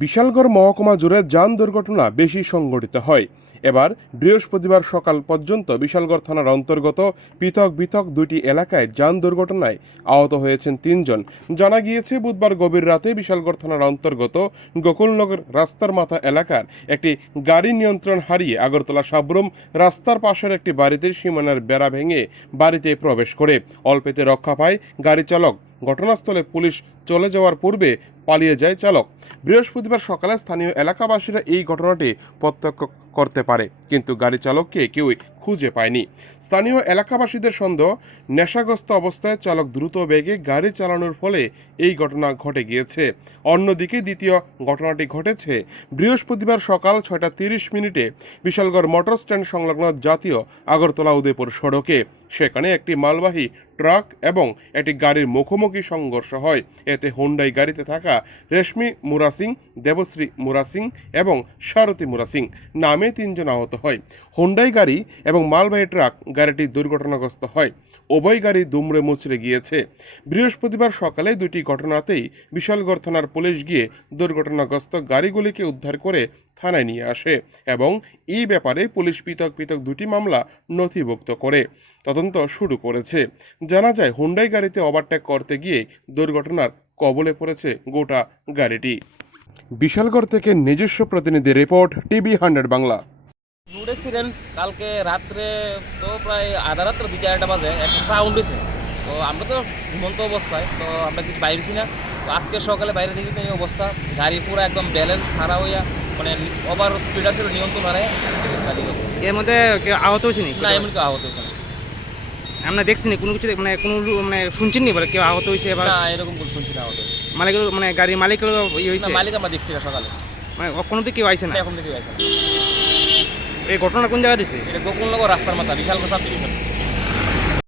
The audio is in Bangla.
বিশালগড় মহকুমা জুড়ে যান দুর্ঘটনা বেশি সংঘটিত হয়। এবার বৃহস্পতিবার সকাল পর্যন্ত বিশালগড় থানার অন্তর্গত পৃথক পৃথক দুটি এলাকায় যান দুর্ঘটনায় আহত হয়েছেন তিনজন। জানা গিয়েছে, বুধবার গভীর রাতে বিশালগড় থানার অন্তর্গত গোকুলনগর রাস্তার মাথা এলাকার একটি গাড়ি নিয়ন্ত্রণ হারিয়ে আগরতলা সাবরুম রাস্তার পাশের একটি বাড়িতে সীমানার বেড়া ভেঙে বাড়িতে প্রবেশ করে। অল্পেতে রক্ষা পায় গাড়ি চালক। ঘটনাস্থলে পুলিশ চলে যাওয়ার পূর্বে পালিয়ে যায় চালক। বৃহস্পতিবার সকালে স্থানীয় এলাকাবাসীরা এই ঘটনাটি প্রত্যক্ষ করতে পারে, কিন্তু গাড়ি চালককে কেউই খুঁজে পায়নি। স্থানীয় এলাকাবাসীদের সন্দেহ, নেশাগ্রস্ত অবস্থায় চালক দ্রুত বেগে গাড়ি চালানোর ফলে এই ঘটনা ঘটে গিয়েছে। অন্যদিকে দ্বিতীয় ঘটনাটি ঘটেছে বৃহস্পতিবার সকাল ছয়টা তিরিশ মিনিটে বিশালগড় মোটর স্ট্যান্ড সংলগ্ন জাতীয় আগরতলা উদয়পুর সড়কে। সেখানে একটি মালবাহী ট্রাক এবং একটি গাড়ির মুখোমুখি সংঘর্ষ হয়। এতে হোন্ডাই গাড়িতে থাকা রেশমি মুরাসিং, দেবশ্রী মুরাসিং এবং সারথী মুরাসিং নামে তিনজন আহত হয়। হোন্ডাই গাড়ি এবং মালবাহী ট্রাক গাড়িটি দুর্ঘটনাগ্রস্ত হয়। উভয় গাড়ি দুমড়ে মুচড়ে গিয়েছে। বৃহস্পতিবার সকালে দুটি ঘটনাতেই বিশালগড় থানার পুলিশ গিয়ে দুর্ঘটনাগ্রস্ত গাড়িগুলিকে উদ্ধার করে থানায় নিয়ে আসে এবং এই ব্যাপারে পুলিশ পৃথক পৃথক দুটি মামলা নথিভুক্ত করে তদন্ত শুরু করেছে। জানা যায়, হুন্ডাই গাড়িতে ওভারটেক করতে গিয়ে দুর্ঘটনার কবলে পড়েছে গোটা গাড়িটি। বিশালগড় থেকে নিজস্ব প্রতিনিধি report, TV hundred Bangla. Road কালকে রাত্রে তো প্রায় আধা রাত্র দুই চারটা বাজে, একটা সাউন্ড হয়েছে। তো আমরা তো ঘুমন্ত অবস্থায়, তো আমরা কিছু বাইরেছি না। তো আজকে সকালে বাইরে দেখি এই অবস্থা, গাড়ি পুরো একদম ব্যালেন্স হারা হইয়া মানে ওভার স্পিড আছে নিয়ন্ত্রণ হারে এর মধ্যে কেউ আহত হয়েছে নি না এমন কেউ আহত হয়েছে না। আমরা দেখছি নি কোনো কিছু মানে কোনো মানে শুনছেন নি বলে কেউ আহত হয়েছে এবার না এরকম কোনো শুনছি না আহত। মালিকের মানে গাড়ির মালিকের ইয়ে হয়েছে? মালিক আমরা দেখছি না সকালে। মানে কোনো দিকে কেউ আইছে না? এখন থেকে আছে না এই ঘটনা কোন জায়গায় দিছে? এটা গোকুলনগর রাস্তার মাথা বিশাল সাব ডিভিশন।